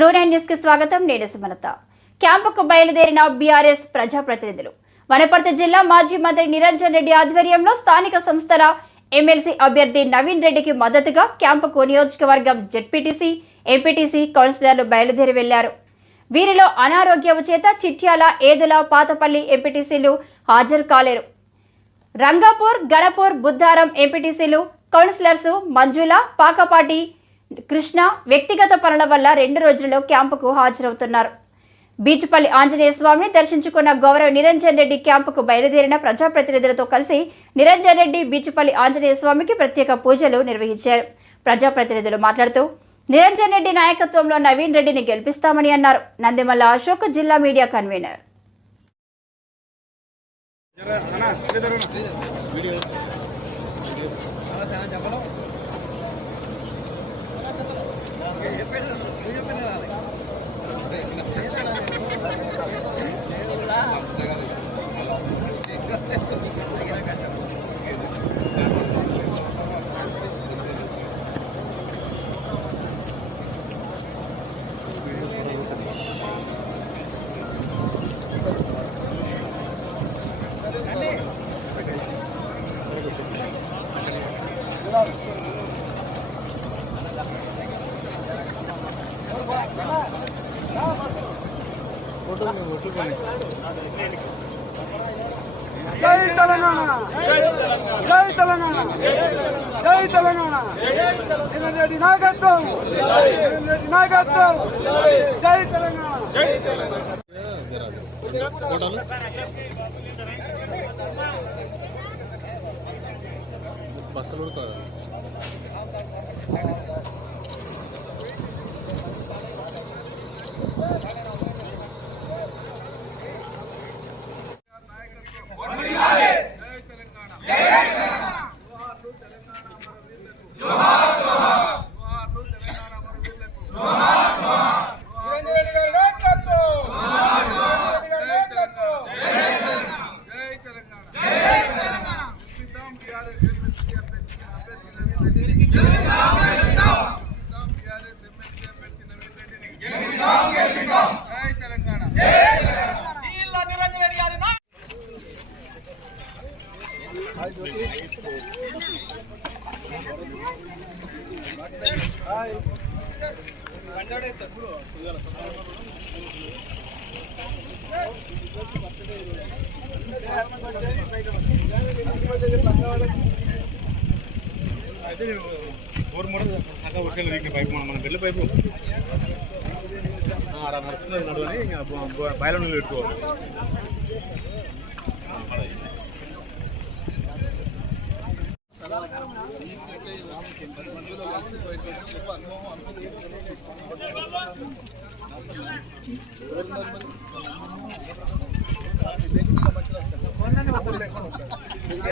ట్రూ9 news కి స్వాగతం. నేను సుమలత. క్యాంపుకు బయలుదేరిన బీఆర్ఎస్ ప్రజాప్రతినిధులు వనపర్తి జిల్లా మాజీ మంత్రి నిరంజన్ రెడ్డి ఆధ్వర్యంలో స్థానిక సంస్థల ఎమ్మెల్సీ అభ్యర్థి నవీన్ రెడ్డికి మద్దతుగా క్యాంపుకు నియోజకవర్గం జెడ్పీటీసీ, ఎంపీటీసీ కౌన్సిలర్లు బయలుదేరి వెళ్లారు. వీరిలో అనారోగ్యం చేత చిట్యాల, ఏదుల, పాతపల్లి ఎంపీటీసీలు హాజరు కాలేరు. రంగాపూర్, గణపూర్, బుద్ధారం ఎంపీటీసీలు, కౌన్సిలర్స్ మంజుల, పాకపాటి కృష్ణ వ్యక్తిగత పనుల వల్ల 2 రోజుల్లో క్యాంపుకు హాజరవుతున్నారు. బీచుపల్లి ఆంజనేయ స్వామిని దర్శించుకున్న గౌరవ నిరంజన్ రెడ్డి క్యాంపుకు బయలుదేరిన ప్రజాప్రతినిధులతో కలిసి నిరంజన్ రెడ్డి బీచుపల్లి ఆంజనేయ స్వామికి ప్రత్యేక పూజలు నిర్వహించారు. ప్రజాప్రతినిధులు మాట్లాడుతూ నిరంజన్ రెడ్డి నాయకత్వంలో నవీన్ రెడ్డిని గెలిపిస్తామని అన్నారు. నందిమల్ల అశోక్ జిల్లా మీడియా కన్వీనర్. జై తెలంగాణ, జై తెలంగాణ, జై తెలంగాణ. నిరంజన్ రెడ్డి నాయకత్వం, నిరంజన్ రెడ్డి నాయకత్వం. జై తెలంగాణ, జై తెలంగాణ. అయితే పైపు మన బిల్లు పైపు అలా నడుస్తున్నది నడువని బయలు నువ్వు పెట్టుకోవాలి.